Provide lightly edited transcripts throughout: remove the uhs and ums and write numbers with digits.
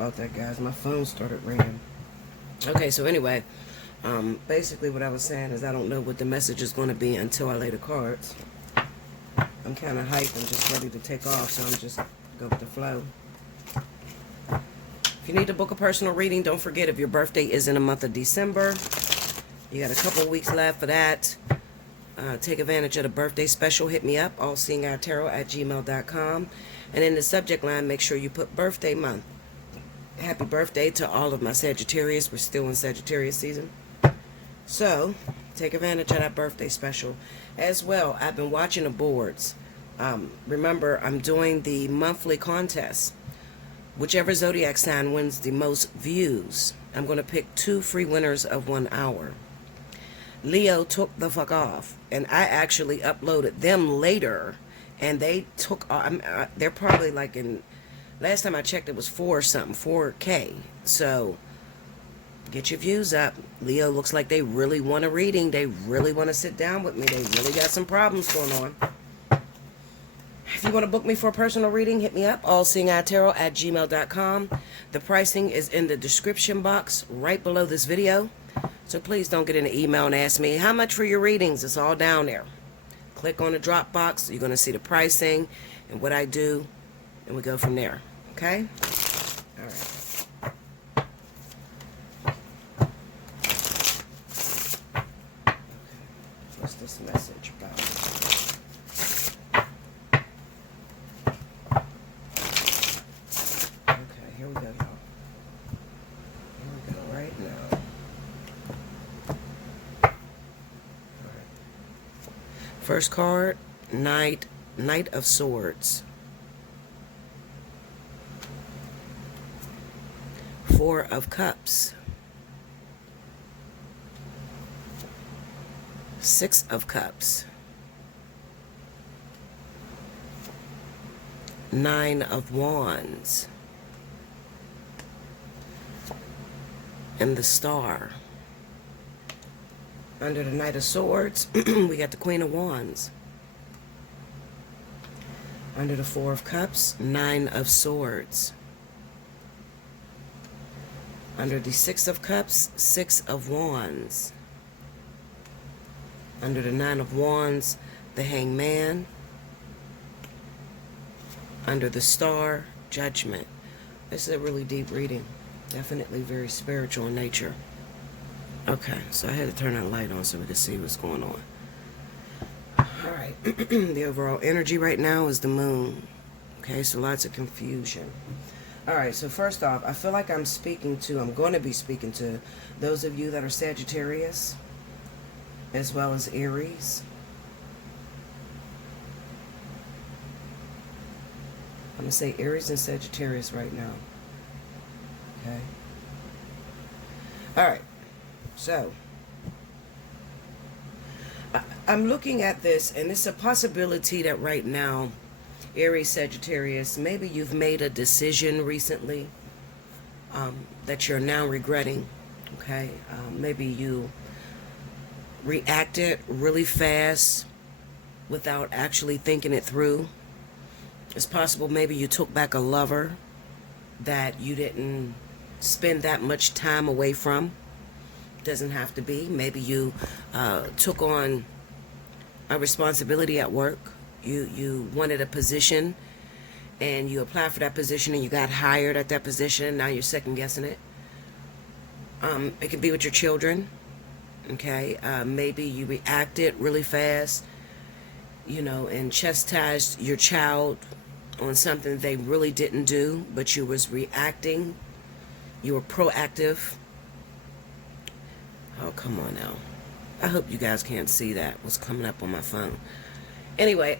about that, guys. My phone started ringing. Okay, so anyway, basically what I was saying is I don't know what the message is going to be until I lay the cards. I'm kind of hyped. I'm just ready to take off, so I'm just go with the flow. If you need to book a personal reading, don't forget if your birthday is in the month of December, you got a couple weeks left for that. Take advantage of the birthday special. Hit me up, allseeingeyetarot@gmail.com. And in the subject line, make sure you put birthday month. Happy birthday to all of my Sagittarius. We're still in Sagittarius season. So, take advantage of that birthday special. As well, I've been watching the boards. Remember, I'm doing the monthly contest. Whichever zodiac sign wins the most views, I'm going to pick 2 free winners of 1 hour. Leo took the fuck off, and I actually uploaded them later, and they took off. They're probably like in, last time I checked it was 4K. So get your views up. Leo looks like they really want a reading. They really want to sit down with me. They really got some problems going on. If you want to book me for a personal reading, hit me up, allseeingeyetarot@gmail.com. The pricing is in the description box right below this video. So please don't get in an email and ask me, how much for your readings? It's all down there. Click on the drop box. You're going to see the pricing and what I do, and we go from there. Okay? All right. Okay. What's this message about? Okay, here we go, y'all. Here we go right now. First card, Knight of Swords. 4 of Cups. 6 of Cups. 9 of Wands. And the Star. Under the Knight of Swords, we got the Queen of Wands. Under the 4 of Cups, 9 of Swords. Under the 6 of Cups, 6 of Wands. Under the 9 of Wands, the Hangman. Under the Star, Judgment. This is a really deep reading. Definitely very spiritual in nature. Okay, so I had to turn that light on so we could see what's going on. Alright, the overall energy right now is the moon. Okay, so lots of confusion. Alright, so first off, I feel like I'm going to be speaking to those of you that are Sagittarius, as well as Aries. I'm going to say Aries and Sagittarius right now. Okay. Alright. So, I'm looking at this, and it's a possibility that right now, Aries, Sagittarius, maybe you've made a decision recently that you're now regretting, okay? Maybe you reacted really fast without actually thinking it through. It's possible maybe you took back a lover that you didn't spend that much time away from. Doesn't have to be. Maybe you took on a responsibility at work. You wanted a position, and you applied for that position, and you got hired at that position. Now you're second guessing it. It could be with your children. Okay, maybe you reacted really fast, and chastised your child on something they really didn't do, but you was reacting. You were proactive. Oh, come on now. I hope you guys can't see that. What's coming up on my phone. Anyway,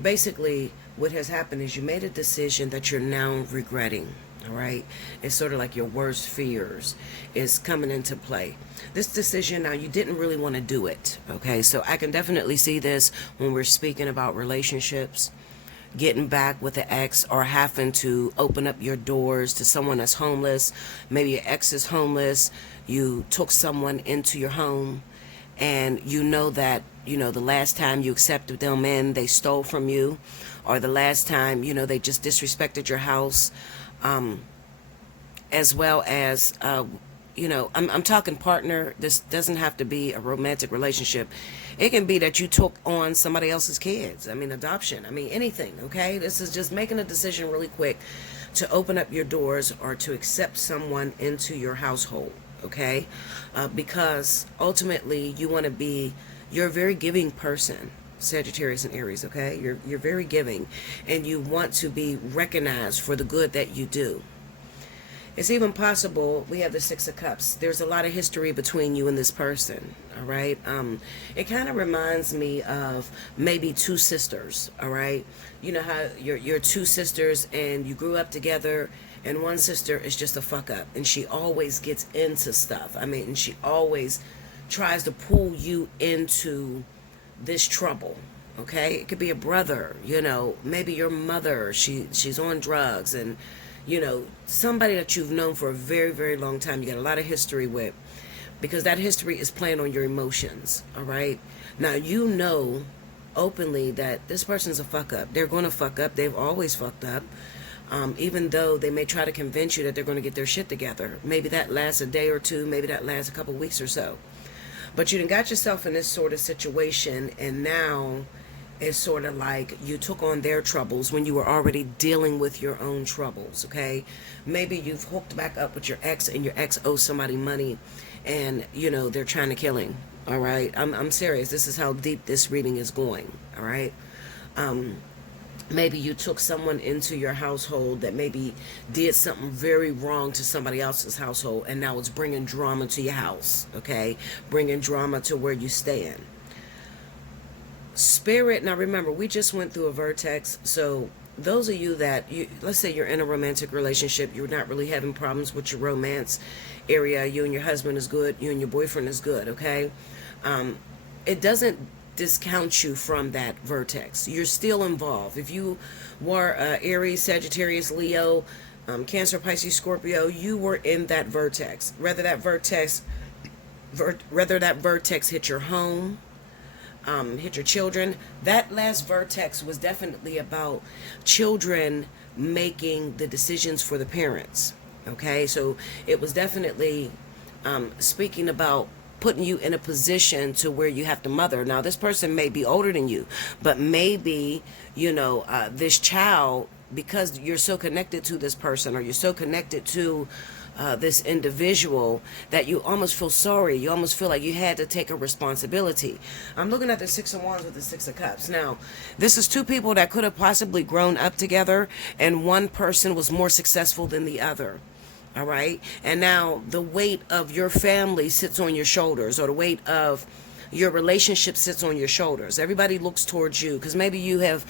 basically, what has happened is you made a decision that you're now regretting. All right? It's sort of like your worst fears is coming into play. This decision, now, you didn't really want to do it. Okay? So I can definitely see this when we're speaking about relationships. Getting back with the ex, or having to open up your doors to someone that's homeless. Maybe your ex is homeless. You took someone into your home, and you know that, the last time you accepted them in, they stole from you, or the last time, they just disrespected your house. as well as, I'm talking partner. This doesn't have to be a romantic relationship. It can be that you took on somebody else's kids. I mean, adoption. I mean, anything, okay? This is just making a decision really quick to open up your doors or to accept someone into your household, okay? Because ultimately you want to be, you're a very giving person, Sagittarius and Aries, okay? You're very giving, and you want to be recognized for the good that you do. It's even possible, we have the Six of Cups. There's a lot of history between you and this person, all right? It kind of reminds me of maybe two sisters, all right? You know how you're two sisters and you grew up together, and one sister is just a fuck up, and she always gets into stuff. I mean, and she always tries to pull you into this trouble, okay? It could be a brother, maybe your mother, she's on drugs, and somebody that you've known for a very, very long time, you got a lot of history with, because that history is playing on your emotions, all right? Now, openly that this person's a fuck up. They're going to fuck up. They've always fucked up. Even though they may try to convince you that they're going to get their shit together. Maybe that lasts a day or two. Maybe that lasts a couple weeks or so. But you done got yourself in this sort of situation, and now it's sort of like you took on their troubles when you were already dealing with your own troubles, okay? Maybe you've hooked back up with your ex, and your ex owes somebody money, and, they're trying to kill him, all right? I'm serious. This is how deep this reading is going, all right? Maybe you took someone into your household that maybe did something very wrong to somebody else's household, and now it's bringing drama to your house, okay? Bringing drama to where you stand. Spirit, now remember, we just went through a vertex, so those of you that, let's say you're in a romantic relationship, you're not really having problems with your romance area, you and your husband is good, you and your boyfriend is good, okay? It doesn't discount you from that vertex. You're still involved. If you were Aries, Sagittarius, Leo, Cancer, Pisces, Scorpio, you were in that vertex. Whether that vertex hit your home, hit your children. That last vertex was definitely about children making the decisions for the parents. Okay, so it was definitely speaking about putting you in a position to where you have to mother. Now, this person may be older than you, but maybe, this child, because you're so connected to this person, or you're so connected to this individual, that you almost feel sorry. You almost feel like you had to take a responsibility. I'm looking at the Six of Wands with the Six of Cups. Now, this is two people that could have possibly grown up together, and one person was more successful than the other. All right. And now the weight of your family sits on your shoulders, or the weight of your relationship sits on your shoulders. Everybody looks towards you because maybe you have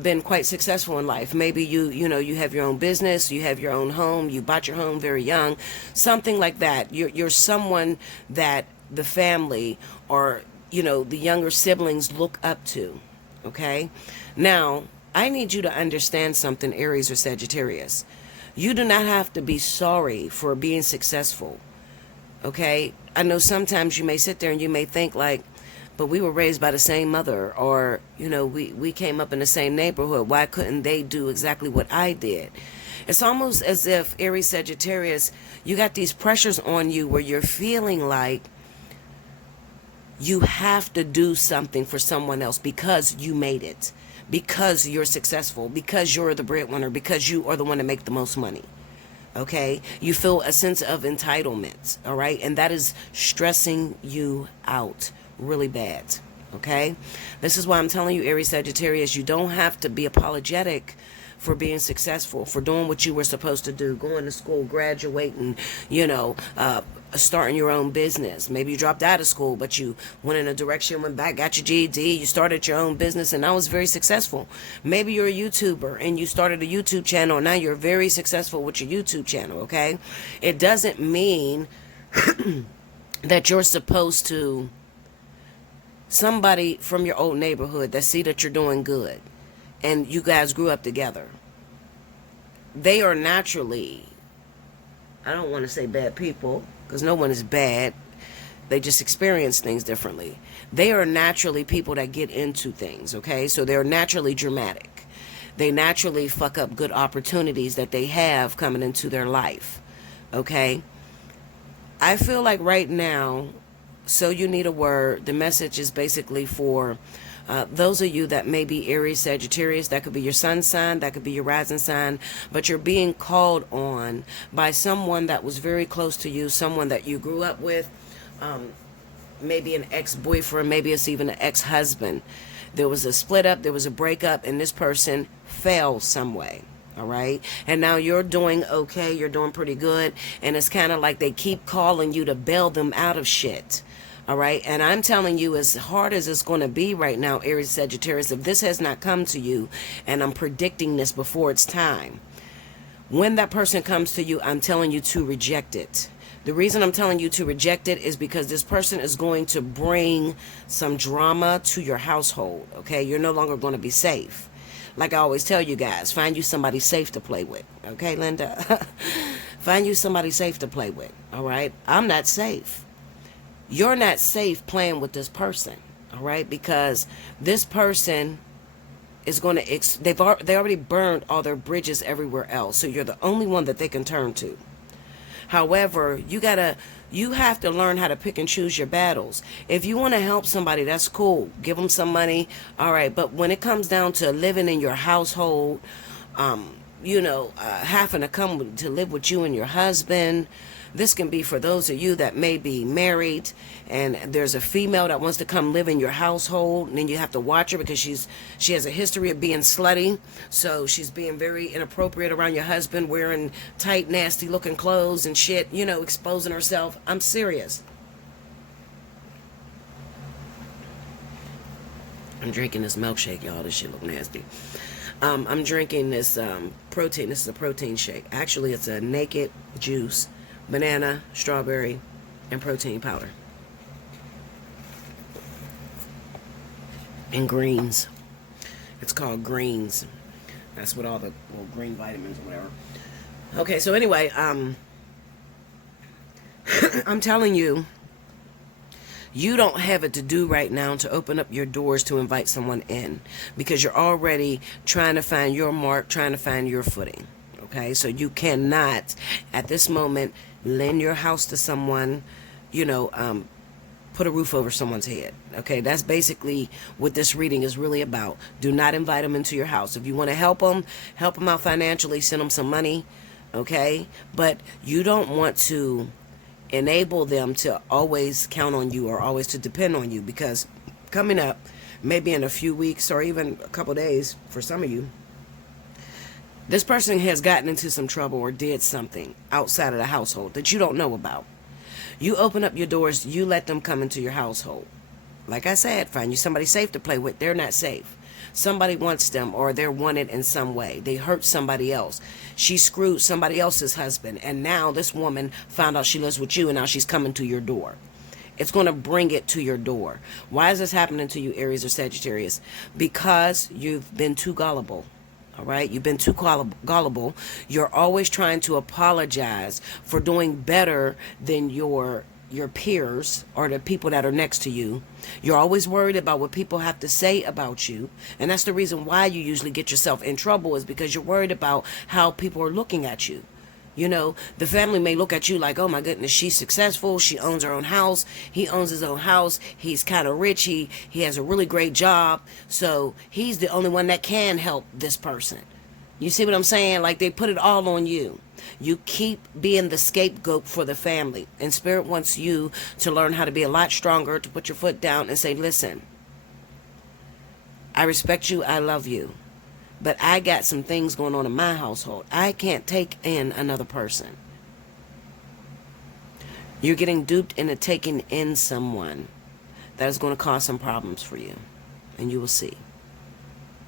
been quite successful in life. Maybe you have your own business, you have your own home, you bought your home very young, something like that. You're someone that the family, or the younger siblings look up to. Okay. Now, I need you to understand something, Aries or Sagittarius. You do not have to be sorry for being successful, okay? I know sometimes you may sit there and you may think like, but we were raised by the same mother, or, we came up in the same neighborhood. Why couldn't they do exactly what I did? It's almost as if, Aries, Sagittarius, you got these pressures on you where you're feeling like you have to do something for someone else because you made it, because you're successful, because you're the breadwinner, because you are the one to make the most money. Okay? You feel a sense of entitlement, all right? And that is stressing you out really bad. Okay? This is why I'm telling you, Aries, Sagittarius, you don't have to be apologetic for being successful, for doing what you were supposed to do, going to school, graduating, starting your own business. Maybe you dropped out of school, but you went in a direction, went back, got your GED, you started your own business, and that was very successful. Maybe you're a YouTuber and you started a YouTube channel, and now you're very successful with your YouTube channel, okay? It doesn't mean that you're supposed to, somebody from your old neighborhood that see that you're doing good and you guys grew up together, they are naturally, I don't want to say bad people, because no one is bad. They just experience things differently. They are naturally people that get into things, okay? So they're naturally dramatic. they naturally fuck up good opportunities that they have coming into their life. Okay? I feel like right now, so you need a word. The message is basically for those of you that may be Aries, Sagittarius. That could be your sun sign, that could be your rising sign, but you're being called on by someone that was very close to you, someone that you grew up with, maybe an ex-boyfriend, maybe it's even an ex-husband. There was a split up, there was a breakup, and this person fell some way. All right. And now you're doing okay. You're doing pretty good. And it's kind of like they keep calling you to bail them out of shit. All right. And I'm telling you, as hard as it's going to be right now, Aries, Sagittarius, if this has not come to you, and I'm predicting this before it's time, when that person comes to you, I'm telling you to reject it. The reason I'm telling you to reject it is because this person is going to bring some drama to your household. Okay. You're no longer going to be safe. Like I always tell you guys, find you somebody safe to play with. Okay, Linda? Find you somebody safe to play with. All right? I'm not safe. You're not safe playing with this person. All right? Because this person is going to... they already burned all their bridges everywhere else. So you're the only one that they can turn to. However, you have to learn how to pick and choose your battles. If you want to help somebody, that's cool. Give them some money. All right. But when it comes down to living in your household, having to come to live with you and your husband, this can be for those of you that may be married and there's a female that wants to come live in your household, and then you have to watch her because she has a history of being slutty. So she's being very inappropriate around your husband, wearing tight, nasty looking clothes and shit, exposing herself. I'm serious. I'm drinking this milkshake, y'all. This shit look nasty. I'm drinking this protein. This is a protein shake. Actually, it's a naked juice, banana, strawberry, and protein powder. And greens. It's called greens. That's what all the green vitamins or whatever. Okay, so anyway, I'm telling you, you don't have it to do right now to open up your doors to invite someone in, because you're already trying to find your mark, trying to find your footing. Okay, so you cannot, at this moment, lend your house to someone, put a roof over someone's head. Okay, that's basically what this reading is really about. Do not invite them into your house. If you want to help them out financially, send them some money. Okay, but you don't want to enable them to always count on you or always to depend on you, because coming up, maybe in a few weeks or even a couple days for some of you, this person has gotten into some trouble or did something outside of the household that you don't know about. You open up your doors, you let them come into your household. Like I said, find you somebody safe to play with. They're not safe. Somebody wants them, or they're wanted in some way. They hurt somebody else. She screwed somebody else's husband, and now this woman found out she lives with you, and now she's coming to your door. It's going to bring it to your door. Why is this happening to you, Aries or Sagittarius? Because you've been too gullible. All right, you've been too gullible. You're always trying to apologize for doing better than your peers or the people that are next to you. You're always worried about what people have to say about you. And that's the reason why you usually get yourself in trouble, is because you're worried about how people are looking at you. The family may look at you like, oh my goodness, she's successful. She owns her own house. He owns his own house. He's kind of rich. He has a really great job. So he's the only one that can help this person. You see what I'm saying? Like, they put it all on you. You keep being the scapegoat for the family. And Spirit wants you to learn how to be a lot stronger, to put your foot down and say, listen, I respect you. I love you. But I got some things going on in my household. I can't take in another person. You're getting duped into taking in someone that is going to cause some problems for you. And you will see.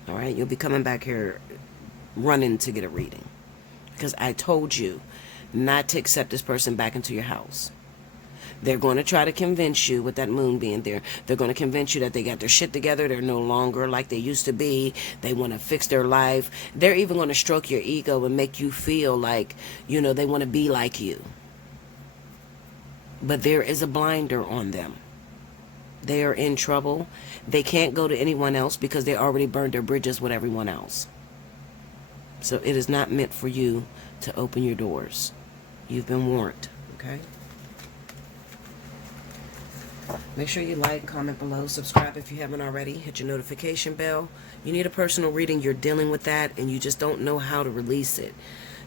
All right? You'll be coming back here running to get a reading. Because I told you not to accept this person back into your house. They're going to try to convince you, with that moon being there, they're going to convince you that they got their shit together. They're no longer like they used to be. They want to fix their life. They're even going to stroke your ego and make you feel like, they want to be like you. But there is a blinder on them. They are in trouble. They can't go to anyone else because they already burned their bridges with everyone else. So it is not meant for you to open your doors. You've been warned, okay? Make sure you like, comment below, subscribe if you haven't already, hit your notification bell. You need a personal reading, you're dealing with that, and you just don't know how to release it.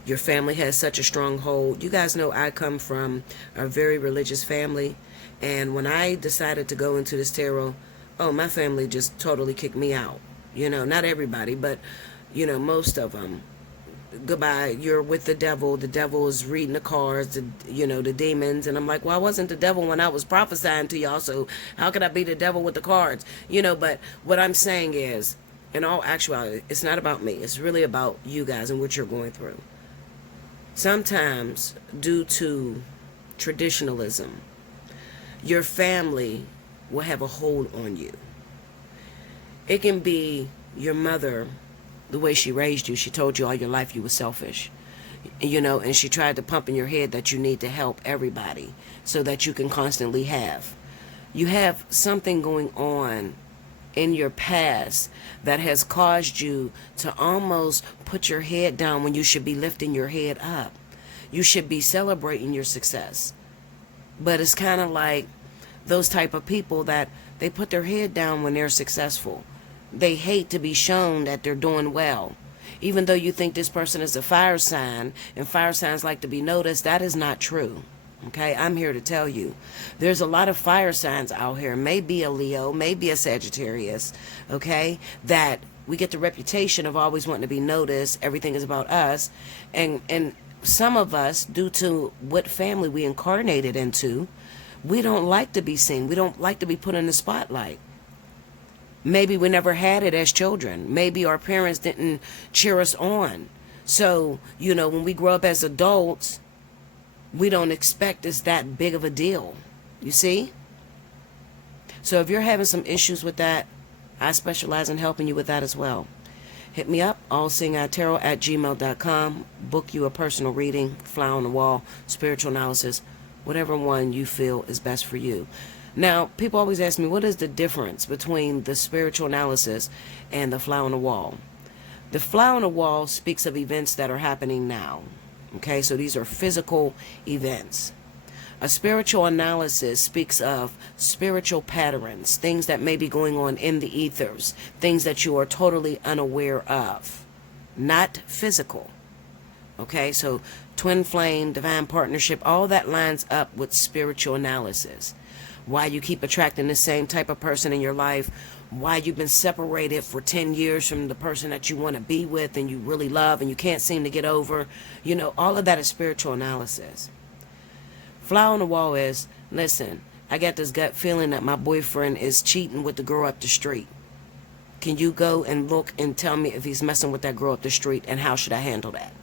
Your family has such a strong hold. You guys know I come from a very religious family, and when I decided to go into this tarot, my family just totally kicked me out. Not everybody, but, most of them. Goodbye, you're with the devil is reading the cards, the demons. And I'm like, well, I wasn't the devil when I was prophesying to y'all, so how could I be the devil with the cards? But what I'm saying is, in all actuality, it's not about me. It's really about you guys and what you're going through. Sometimes, due to traditionalism, your family will have a hold on you. It can be your mother, the way she raised you. She told you all your life you were selfish, and she tried to pump in your head that you need to help everybody so that you can constantly have. You have something going on in your past that has caused you to almost put your head down when you should be lifting your head up. You should be celebrating your success. But it's kind of like those type of people that they put their head down when they're successful. They hate to be shown that they're doing well. Even though you think this person is a fire sign, and fire signs like to be noticed, that is not true. Okay, I'm here to tell you. There's a lot of fire signs out here, maybe a Leo, maybe a Sagittarius, okay, that we get the reputation of always wanting to be noticed. Everything is about us. And some of us, due to what family we incarnated into, we don't like to be seen. We don't like to be put in the spotlight. Maybe we never had it as children. Maybe our parents didn't cheer us on. So, when we grow up as adults, we don't expect it's that big of a deal. You see? So if you're having some issues with that, I specialize in helping you with that as well. Hit me up, allseeingeyetarot@gmail.com. Book you a personal reading, fly on the wall, spiritual analysis, whatever one you feel is best for you. Now, people always ask me, what is the difference between the spiritual analysis and the fly on the wall? The fly on the wall speaks of events that are happening now. Okay, so these are physical events. A spiritual analysis speaks of spiritual patterns, things that may be going on in the ethers, things that you are totally unaware of, not physical. Okay, so twin flame, divine partnership, all that lines up with spiritual analysis. Why you keep attracting the same type of person in your life, why you've been separated for 10 years from the person that you want to be with and you really love and you can't seem to get over. All of that is spiritual analysis. Fly on the wall is, listen, I got this gut feeling that my boyfriend is cheating with the girl up the street. Can you go and look and tell me if he's messing with that girl up the street, and how should I handle that?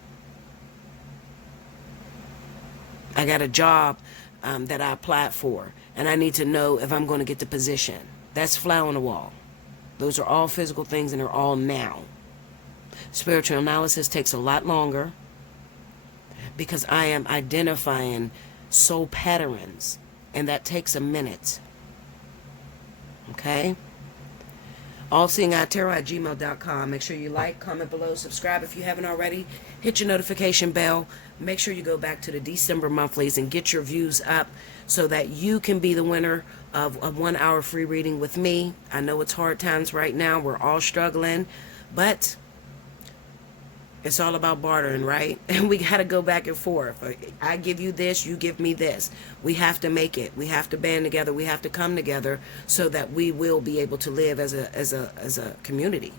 I got a job that I applied for, and I need to know if I'm going to get the position. That's fly on the wall. Those are all physical things, and they're all now. Spiritual analysis takes a lot longer because I am identifying soul patterns, and that takes a minute. Okay? Allseeingeyetarot@gmail.com. Make sure you like, comment below, subscribe if you haven't already. Hit your notification bell. Make sure you go back to the December monthlies and get your views up so that you can be the winner of a 1-hour free reading with me. I know it's hard times right now. We're all struggling, but it's all about bartering, right? And we got to go back and forth. I give you this, you give me this. We have to make it. We have to band together. We have to come together so that we will be able to live as a community,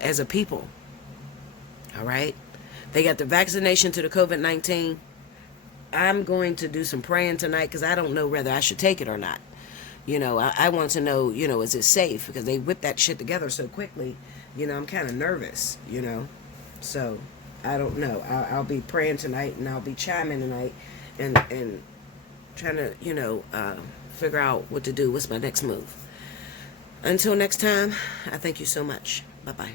as a people. All right? They got the vaccination to the COVID-19. I'm going to do some praying tonight because I don't know whether I should take it or not. I want to know, is it safe? Because they whip that shit together so quickly. I'm kind of nervous, So, I don't know. I'll be praying tonight, and I'll be chiming tonight and trying to, figure out what to do. What's my next move? Until next time, I thank you so much. Bye-bye.